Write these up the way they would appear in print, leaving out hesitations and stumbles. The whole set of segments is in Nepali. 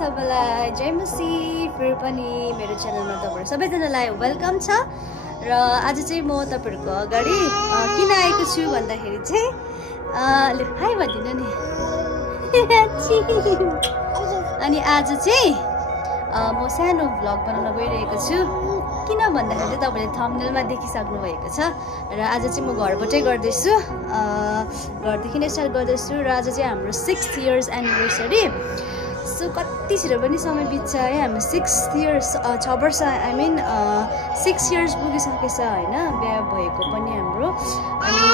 सबैलाई जय मसी फेरि पनि मेरो च्यानलमा तपाईहरु सबैजनालाई वेलकम छ र आज चाहिँ म तपाईहरुको अगाडि किन आएको छु भन्दाखेरि चाहिँ हाई भन्दिनु नि अनि आज चाहिँ म सानो भ्लग बनाउन गइरहेको छु किन भन्दाखेरि तपाईले थम्बनेलमा देखिसक्नु भएको छ र आज चाहिँ म घरबाटै गर्दैछु घरदेखि नै स्टार्ट गर्दैछु र आज चाहिँ हाम्रो 6th इयर्स एनिभर्सरी सो कति छिटो पनि समय बित्छ है हाम्रो 6th इयर्स 6 वर्ष आई मिन 6 इयर्स पुगिसकेछ हैन बिहे भएको पनि हाम्रो अनि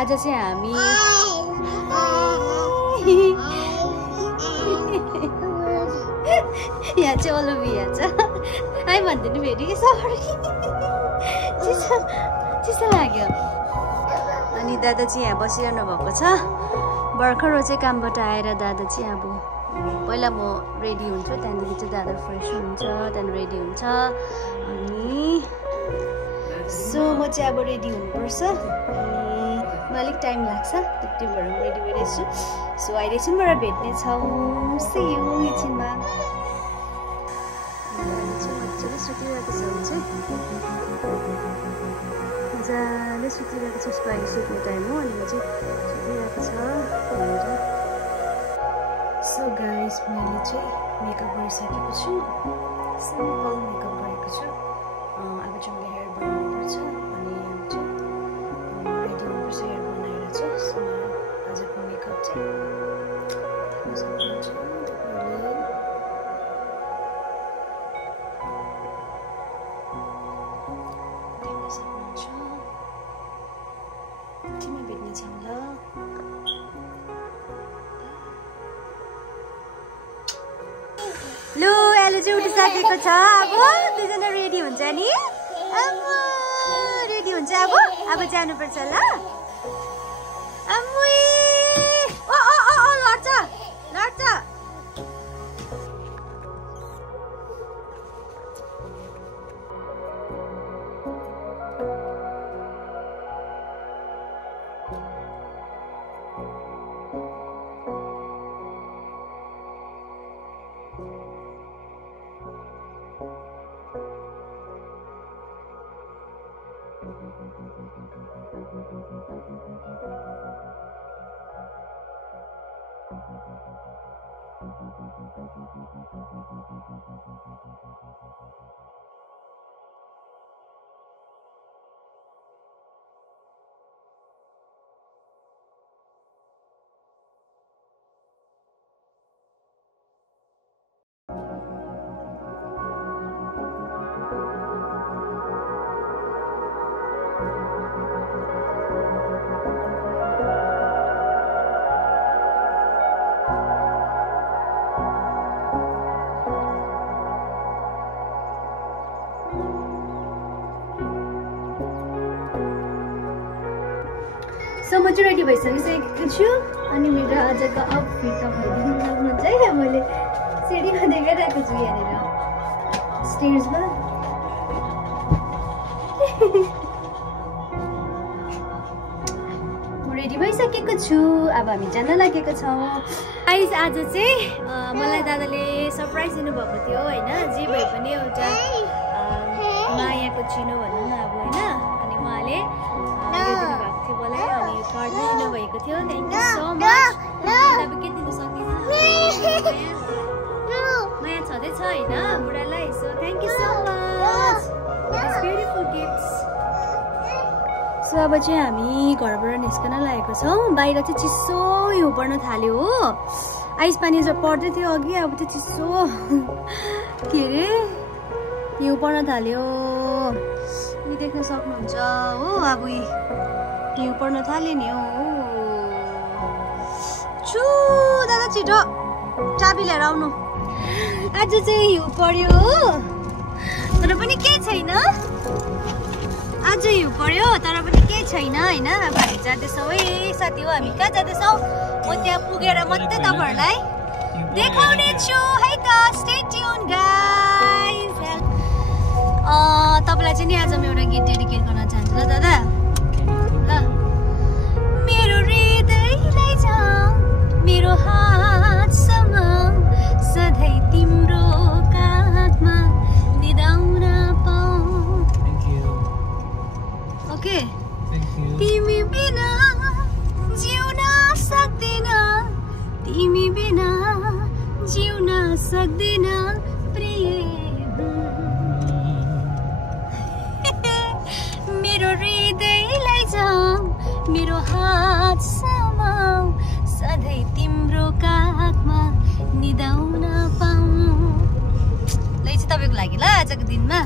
आज चाहिँ हामी यहाँ चाहिँ ओलुबिया छ आइ भन्दिनु फेरि सरी चिसो लाग्यो अनि दादा चाहिँ यहाँ बसिरहनु भएको छ भर्खर चाहिँ कामबाट आएर दादा चाहिँ अब पहिला म रेडी हुन्छु त्यहाँदेखि चाहिँ दादा फ्रेस हुन्छ त्यहाँदेखि रेडी हुन्छ अनि सो म चाहिँ अब रेडी हुनुपर्छ अनि मलाई अलिक टाइम लाग्छ त्यति भएर म रेडी भइरहेछु सो अहिले एकछिनबाट भेट्नेछौँ सी यू एकछिनमा मजाले सुतिरहेको छ चाहिँ मजाले सुतिरहेको छ उसको अहिले सुत्ने टाइम हो अनि म चाहिँ सुतिरहेको छ सो गाइस मैले चाहिँ मेकअप गरिसकेको छु सिम्पल मेकअप गरेको छु अब चाहिँ मैले हेयर बनाउनुपर्छ अनि अब चाहिँ रेडी हुनुपर्छ हेयर बनाएर चाहिँ सो आजको मेकअप चाहिँ देख्न सक्नुहुन्छ तिमी भेट्ने छौँ ल लु एलो चाहिँ उठिसकेको छ अब दुईजना रेडी हुन्छ नि अब रेडी हुन्छ अब जानुपर्छ ल लड्छ लड्छ सो म चाहिँ रेडी भइसकिसकेको छु अनि मेरो आजको आउटफिट तपाईँहरू देख्नुहुन्छ है मैले सिडीमा देखाइरहेको छु यहाँनिर स्टेयर्समा म रेडी भइसकेको छु अब हामी जान लागेको छौँ गाइस आज चाहिँ मलाई दादाले सरप्राइज दिनुभएको थियो होइन जे भए पनि एउटा मायाको चिनो भनौँ न अब होइन अनि उहाँले दिनुभएको थियो मलाई अनि कार्ड पनि दिनुभएको थियो थ्याङ्क यू सो मच अब के दिनु सकिनँ माया छँदैछ होइन बुढालाई so thank you so much it's beautiful gifts so अब चाहिँ हामी घरबाट निस्कन लागेको छौँ बाहिर चाहिँ चिसो हिउँ पर्न थाल्यो हो आइस पानी जो पर्दै थियो अघि अब चाहिँ चिसो के अरे हिउँ पर्न थाल्यो नि देख्न सक्नुहुन्छ हो अब हिउँ पर्न थाल्यो नि हो छु दादा छिटो चाबी लिएर आउनु आज चाहिँ हिउँ पर्यो हो तर पनि केही छैन आज हिउँ पर्यो तर पनि केही छैन होइन अब हामी जाँदैछौँ है साथी हो हामी कहाँ जाँदैछौँ म त्यहाँ पुगेर मात्रै तपाईँहरूलाई देखाउने छु है त स्टे ट्युन गाइस तपाईँलाई चाहिँ नि आज म एउटा गीत डेडिकेट गर्न चाहन्छु ल दादा ल मेरो हृदयलाई जाऊ मेरो हातसम्म सधैँ बिना जिउन सक्दिन तिमी बिना जिउन सक्दिन प्रिय मेरो हृदयलाई जाऊ मेरो हात समाऊ सधैँ तिम्रो काखमा निदाउन पाऊ लै चाहिँ तपाईँको लागि ल आजको दिनमा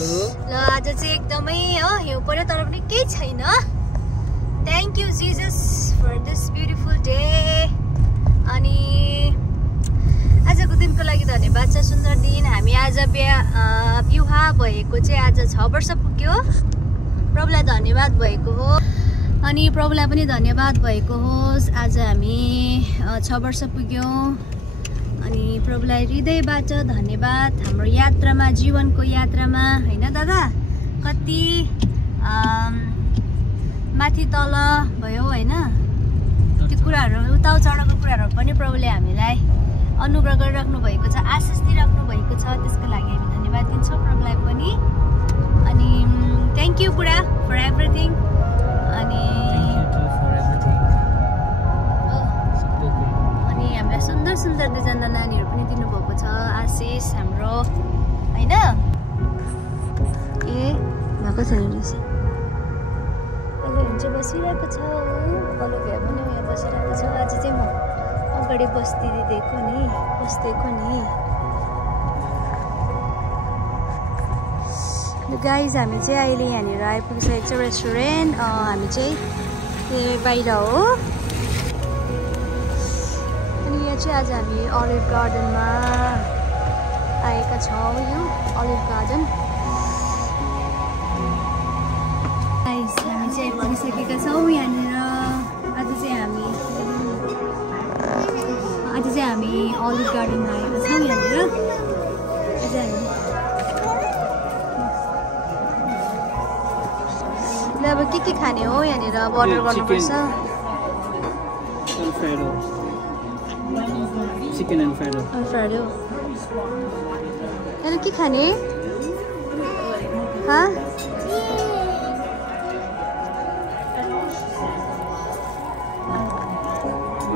ल आज चाहिँ एकदमै हिउँ पर्यो तर पनि केही छैन thank you Jesus for this beautiful day अनि आजको दिनको लागि धन्यवाद छ सुन्दर दिन हामी आज विवाह भएको चाहिँ आज 6 वर्ष पुग्यो प्रभुलाई धन्यवाद भएको हो अनि प्रभुलाई पनि धन्यवाद भएको होस् आज हामी 6 वर्ष पुग्यौँ अनि प्रभुलाई हृदयबाट धन्यवाद हाम्रो यात्रामा जीवनको यात्रामा हैन दादा कति माथि तल भयो हैन त्यो कुराहरू उताउ चढाउको कुराहरू पनि प्रभुले हामीलाई अनुग्रह गरिराख्नु भएको छ आशिष दिइराख्नु भएको छ त्यसको लागि हामी धन्यवाद दिन्छौँ प्रभुलाई पनि अनि थ्याङ्क यू पुरा फर एभ्रिथिङ अनि हामीलाई सुन्दर सुन्दर दुईजना नानीहरू पनि दिनुभएको छ आशिष हाम्रो हैन ए भएको छैन रहेछ अहिले हुन्छ बसिरहेको छ बलु भ्या पनि यहाँ बसिरहेको छ आज चाहिँ म अगाडि बस्दिएको नि गाइज हामी चाहिँ अहिले यहाँनिर आइपुगिसकेको छ रेस्टुरेन्ट हामी चाहिँ बाहिर हो चाहिँ आज हामी अलिभ गार्डनमा आएका छौँ यो अलिभ गार्डन हामी चाहिँ आइपुगिसकेका छौँ यहाँनिर आज चाहिँ हामी अलिभ गार्डनमा आएका छौँ यहाँनिर आज हामी ल अब के खाने हो यहाँनिर अब अर्डर गर्नुपर्छ Chicken Alfredo. Alfredo. Ano ki khane? Ha?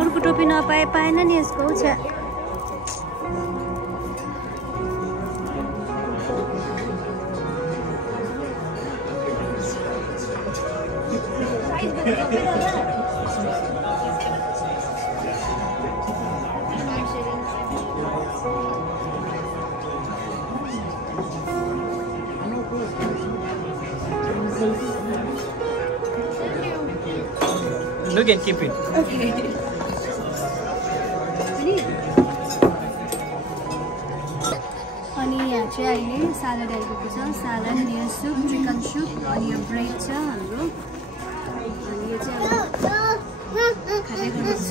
Urko topi na paena ni यसको छ Look and keep it. Okay. अनि यहाँ चाहिँ अहिले सालाड आइपुगेको छ सालाड अनि यो सुप चिकन सुप अनि यो ब्रेड छ हाम्रो अनि यो चाहिँ खाँदै गर्नुपर्छ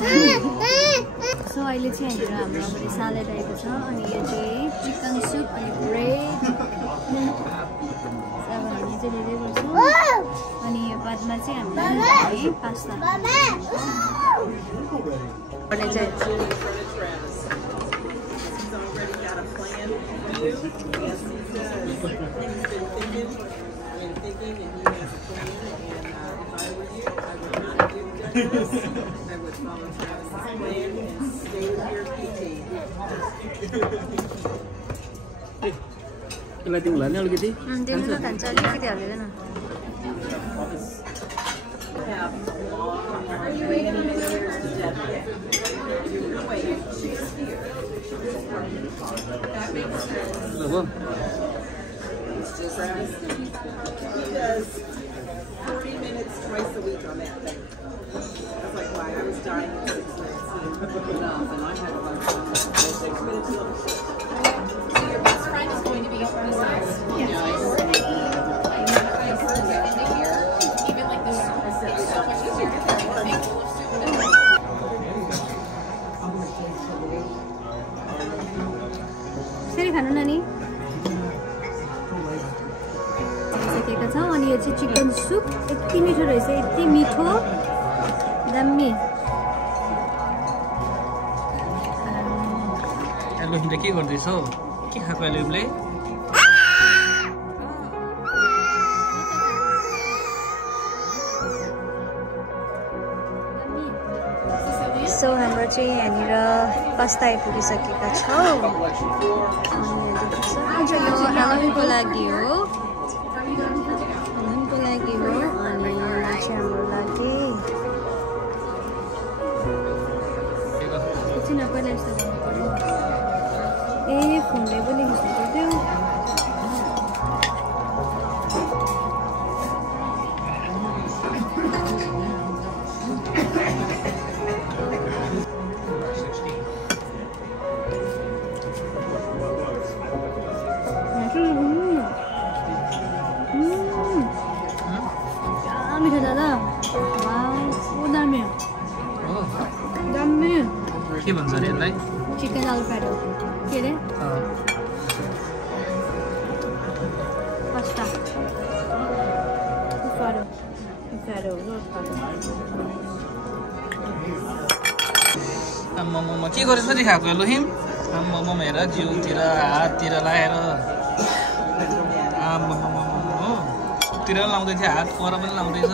सो अहिले चाहिँ यहाँनिर हाम्रो अगाडि सालाड आएको छ अनि यो चाहिँ चिकन सुप अनि ब्रेड अब हामी चाहिँ लिँदै गर्छौँ अनि यो बादमा चाहिँ हामीले pasta Cái tiếng lớn nhau cái gì? Tiếng nó cản trở cái điều đấy nè. Được không? Chicken soup यति मिठो रहेछ यति मिठो दामी एल्बोले के गर्दैछौ के खाएको एल्बोले सो हाम्रो चाहिँ यहाँनिर पास्ता आइपुगिसकेका छौँ। हेलोको लागि हो, हेलोको लागि हो। अनि यहाँ चाहिँ हाम्रो लागि एकछिन पहिला यस्तो गर्नु पर्यो। ए फोनले पनि खिच्नु पर्थ्यो। मिठो दादा, दामी दामी। के भन्छ अरे यसलाई? Chicken alfredo. के अरे? पास्ता आम्मामा के गरेछ नि खाएको लोहिम? आम्मामा हेर जिउतिर हाततिर लाएर आम्मामा तिर लाउँदै थियो, हात पर पनि लाउँदैछ,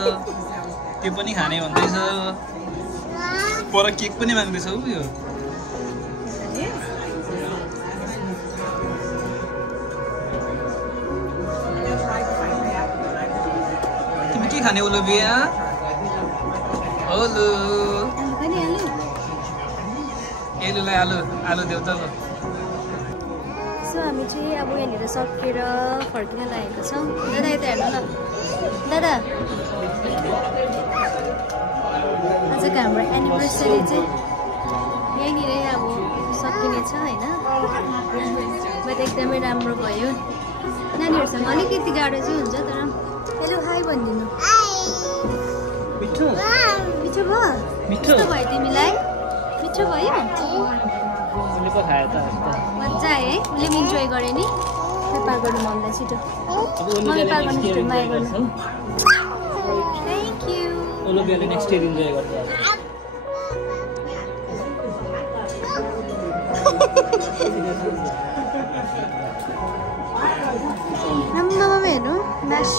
त्यो पनि खाने भन्दैछ, पर केक पनि माग्दैछ उ यो। तिमी के खाने उलो बिहा? हेलो एलुलाई आलु देऊ त। सो हामी चाहिँ अब यहाँनिर सकेर फर्किन लागेको छौँ। दादा यता हेर्नु न दादा, आजको हाम्रो एनिभर्सरी चाहिँ यहीँनिरै अब सकिनेछ होइन। बट एकदमै राम्रो भयो। नानीहरूसँग अलिकति गाह्रो चाहिँ हुन्छ, तर हेलो हाई भनिदिनु। मिठो मिठो भयो? मिठो भयो तिमीलाई? मिठो भयो? मजा आयो है, उसले पनि इन्जोय गरे नि। पार गर्नु मम्मीलाई छिटो, मम्मी पार गर्नु छिटो, माया गर्नु। Thank you. Next year enjoy गर्छ। आम्मामा हेर्नु म्यास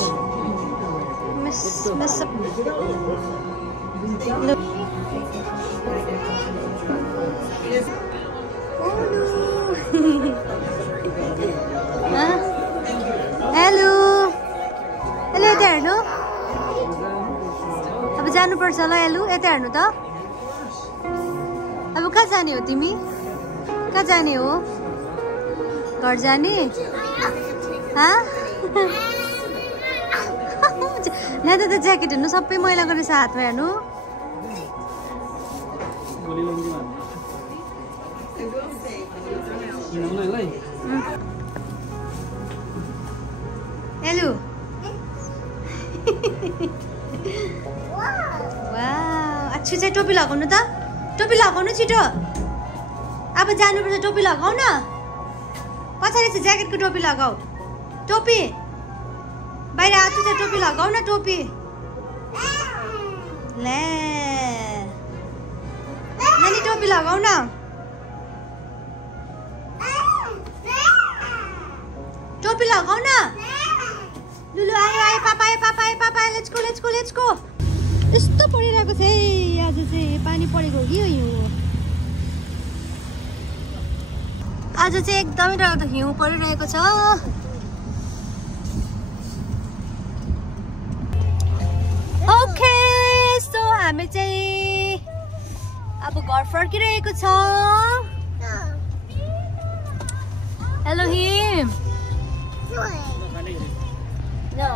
मेसअप। हेलो हेलो यता हेर्नु। अब जानुपर्छ ल हेलो, यता हेर्नु त। अब कहाँ जाने हो तिमी? कहाँ जाने हो? घर जाने? यहाँ त ज्याकेट हेर्नु सबै मैला गरेछ हातमा हेर्नु। हेलो अच्छी चाहिँ टोपी लगाउनु त, टोपी लगाउनु छिटो। अब जानुपर्छ, टोपी लगाऊ न। पछाडि चाहिँ ज्याकेटको टोपी लगाऊ। टोपी बाहिर आएको छ, टोपी लगाऊ न टोपी। ले नानी टोपी लगाऊ न। टोपी लगाऊ न। लुलु आयो आयो, पापा आयो, पापा आयो, पापा आयो। Let's go let's go let's go. यस्तो परिरहेको छ है आज चाहिँ, पानी परेको कि हिउँ। आज चाहिँ एकदमै डरलाग्दो हिउँ परिरहेको छ। ओके सो हामी चाहिँ अब घर फर्किरहेको छ। हेलो हिम। No.